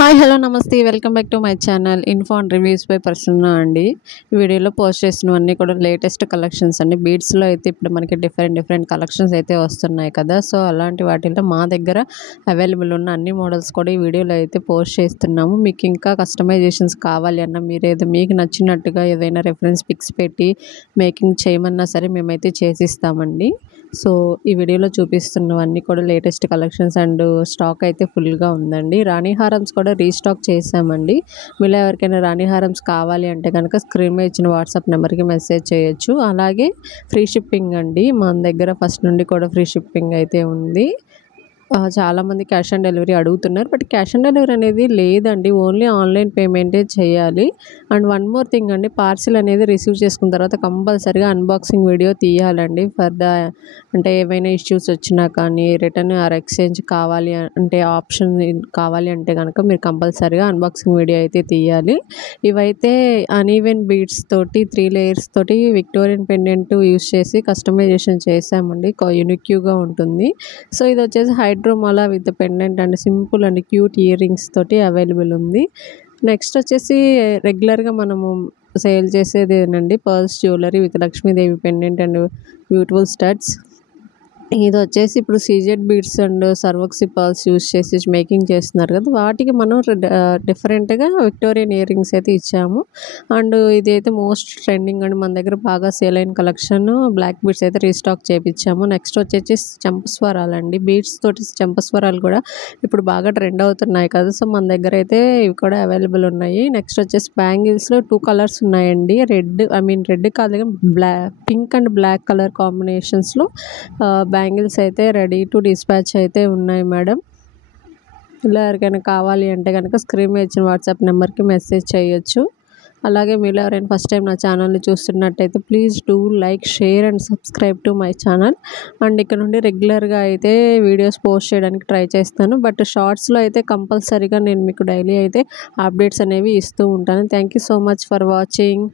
Hi hello నమస్తే welcome back to my channel info and reviews by Prasanna అండి. ఈ వీడియోలో పోస్ట్ చేసినవన్నీ కూడా లేటెస్ట్ కలెక్షన్స్ అండి. బీడ్స్లో అయితే ఇప్పుడు మనకి డిఫరెంట్ కలెక్షన్స్ అయితే వస్తున్నాయి కదా. సో అలాంటి వాటిల్లో మా దగ్గర అవైలబుల్ ఉన్న అన్ని మోడల్స్ కూడా ఈ వీడియోలో అయితే పోస్ట్ చేస్తున్నాము. మీకు ఇంకా కస్టమైజేషన్స్ కావాలి అన్న మీకు నచ్చినట్టుగా ఏదైనా రెఫరెన్స్ పిక్స్ పెట్టి మేకింగ్ చేయమన్నా సరే మేమైతే చేసిస్తామండి. సో ఈ వీడియోలో చూపిస్తున్నవన్నీ కూడా లేటెస్ట్ కలెక్షన్స్ అండ్ స్టాక్ అయితే ఫుల్గా ఉందండి. రాణి హారమ్స్ కూడా రీస్టాక్ చేసామండి. మీలో ఎవరికైనా రాణి హారమ్స్ కావాలి అంటే కనుక స్క్రీన్ మీద ఇచ్చిన వాట్సాప్ నెంబర్కి మెసేజ్ చేయొచ్చు. అలాగే ఫ్రీ షిప్పింగ్ అండి. మన దగ్గర ఫస్ట్ నుండి కూడా ఫ్రీ షిప్పింగ్ అయితే ఉంది. చాలామంది క్యాష్ ఆన్ డెలివరీ అడుగుతున్నారు. బట్ క్యాష్ ఆన్ డెలివరీ అనేది లేదండి. ఓన్లీ ఆన్లైన్ పేమెంటే చేయాలి. అండ్ వన్ మోర్ థింగ్ అండి, పార్సిల్ అనేది రిసీవ్ చేసుకున్న తర్వాత కంపల్సరీగా అన్బాక్సింగ్ వీడియో తీయాలండి. అంటే ఏమైనా ఇష్యూస్ వచ్చినా కానీ రిటర్న్ ఆర్ ఎక్స్చేంజ్ కావాలి అంటే ఆప్షన్ కావాలి అంటే కనుక మీరు కంపల్సరీగా అన్బాక్సింగ్ వీడియో అయితే తీయాలి. ఇవైతే అన్ఈవెన్ బీడ్స్ తోటి 3 లేయర్స్ తోటి విక్టోరియన్ పెండెంట్ యూస్ చేసి కస్టమైజేషన్ చేసామండి. యూనిక్గా ఉంటుంది. సో ఇది వచ్చేసి హైడ్రోమాలా with pendant and simple and cute ear rings తోటి అవైలబుల్ ఉంది. నెక్స్ట్ వచ్చేసి రెగ్యులర్గా మనము సేల్ చేసేదేనండి pearls jewellery with Lakshmidevi pendant and beautiful studs. ఇది వచ్చేసి ఇప్పుడు CZ beads and Swarovski pearls use చేసి మేకింగ్ చేస్తున్నారు కదా, వాటికి మనం డిఫరెంట్గా విక్టోరియన్ ఇయర్ రింగ్స్ అయితే ఇచ్చాము. అండ్ ఇదైతే మోస్ట్ ట్రెండింగ్ అండి, మన దగ్గర బాగా సేల్ అయిన కలెక్షన్. బ్లాక్ బీడ్స్ అయితే రీస్టాక్ చేయించాము. నెక్స్ట్ వచ్చేసి చెంపస్వరాలు అండి. బీడ్స్ తోటి చెంపస్వరాలు కూడా ఇప్పుడు బాగా ట్రెండ్ అవుతున్నాయి కదా, సో మన దగ్గర అయితే ఇవి కూడా అవైలబుల్ ఉన్నాయి. నెక్స్ట్ వచ్చేసి బ్యాంగిల్స్లో 2 కలర్స్ ఉన్నాయండి. రెడ్ కాదు, పింక్ అండ్ బ్లాక్ కలర్ కాంబినేషన్స్లో బ్యాంగిల్స్ అయితే రెడీ టు డిస్పాచ్ అయితే ఉన్నాయి మేడం. ఇలా ఎవరికైనా కావాలి అంటే కనుక స్క్రీన్ మీద ఇచ్చిన వాట్సాప్ నెంబర్కి మెసేజ్ చేయొచ్చు. అలాగే మీరు ఎవరైనా ఫస్ట్ టైం నా ఛానల్ని చూస్తున్నట్టయితే please do like, share and subscribe to my channel. And ఇక్కడ నుండి రెగ్యులర్గా అయితే వీడియోస్ పోస్ట్ చేయడానికి ట్రై చేస్తాను. బట్ షార్ట్స్లో అయితే కంపల్సరీగా నేను మీకు డైలీ అయితే అప్డేట్స్ అనేవి ఇస్తూ ఉంటాను. Thank you so much for watching.